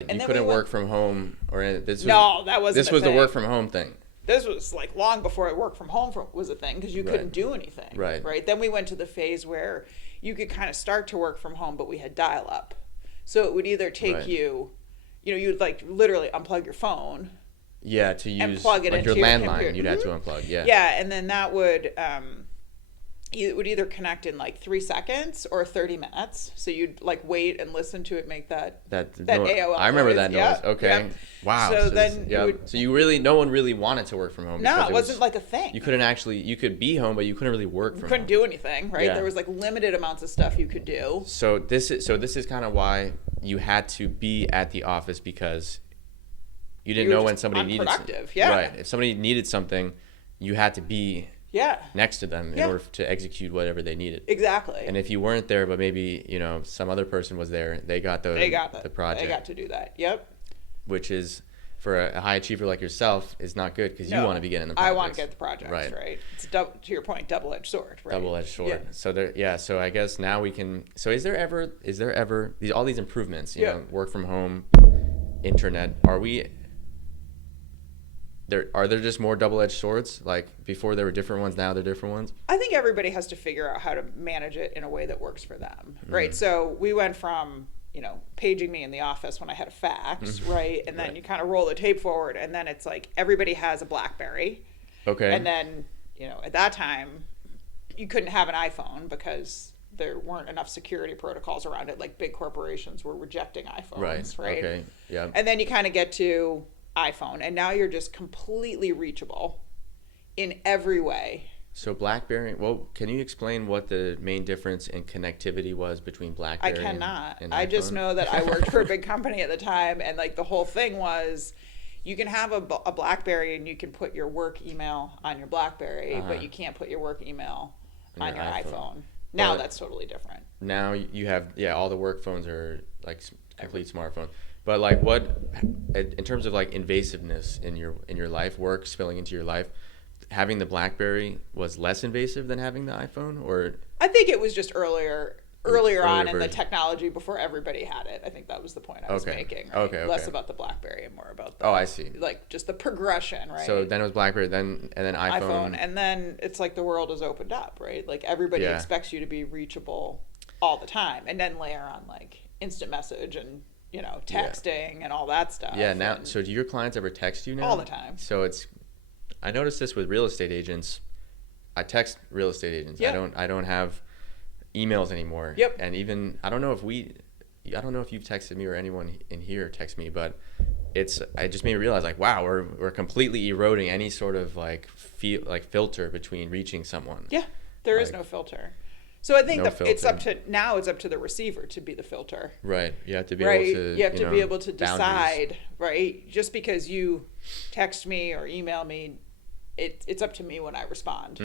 And You then couldn't work from home, or no, that wasn't this a was the thing. work from home thing. This was like long before work from home was a thing, because you couldn't do anything. Right. Then we went to the phase where you could kind of start to work from home, but we had dial up. So it would either take Right. you'd like literally unplug your phone. Yeah, to use And plug it like your into your landline, computer. you'd have to unplug. Yeah. Yeah, and then that would it would either connect in like 3 seconds or 30 minutes. So you'd like wait and listen to it make that AOL I remember noise. that noise. Yeah, Okay. yeah. Wow. So then you would, so no one really wanted to work from home. no, because it wasn't like a thing. you could be home, but you couldn't really work from couldn't home. do anything, right? Yeah. There was like limited amounts of stuff you could do. So this is kind of why you had to be at the office, because you didn't You were know when just somebody needed unproductive, yeah. Right. If somebody needed something, you had to be Yeah, next to them in order to execute whatever they needed. exactly. And if you weren't there, but maybe, some other person was there, they got the project. They got to do that. Yep. Which is, for a high achiever like yourself, is not good, because you No, want to be getting the projects. I want to get the projects, right? It's to your point, double-edged sword, right? Double-edged sword. Yeah. So I guess now we can. So is there ever all these improvements? Work from home, internet. Are there just more double-edged swords? Like before there were different ones, now they're different ones. I think everybody has to figure out how to manage it in a way that works for them, right? So we went from paging me in the office when I had a fax, right? And then you kind of roll the tape forward, and then it's like everybody has a BlackBerry. Okay. And then, at that time, you couldn't have an iPhone because there weren't enough security protocols around it. Like big corporations were rejecting iPhones, right? Okay. Yeah. And then you kind of get to iPhone, and now you're just completely reachable in every way. So BlackBerry, well, can you explain what the main difference in connectivity was between BlackBerry I cannot. and I just iPhone? know that I worked for a big company at the time, and like the whole thing was you can have a BlackBerry and you can put your work email on your BlackBerry, but you can't put your work email on your iPhone. Now that's totally different. Now you have, all the work phones are like complete smartphone. But like what, in terms of like invasiveness in your life, work spilling into your life, having the BlackBerry was less invasive than having the iPhone, or? I think it was just earlier on in the version. technology before everybody had it. I think that was the point I was making. Right? Okay. Less about the BlackBerry and more about I see. Like just the progression, right? So then it was BlackBerry, and then iPhone. And then it's like the world has opened up, right? Like everybody expects you to be reachable all the time, and then layer on like instant message and texting and all that stuff. Yeah. Now, so do your clients ever text you now? All the time. So I noticed this with real estate agents. I text real estate agents. Yeah. I don't have emails anymore. Yep. And even I don't know if you've texted me or anyone in here text me, but it just made me realize like, wow, we're completely eroding any sort of like filter between reaching someone. Yeah. There is no filter. So I think it's up filter. to the receiver to be the filter. Right. You have to be right? able to. You have to be able to boundaries. decide, right? Just because you text me or email me, it's up to me when I respond.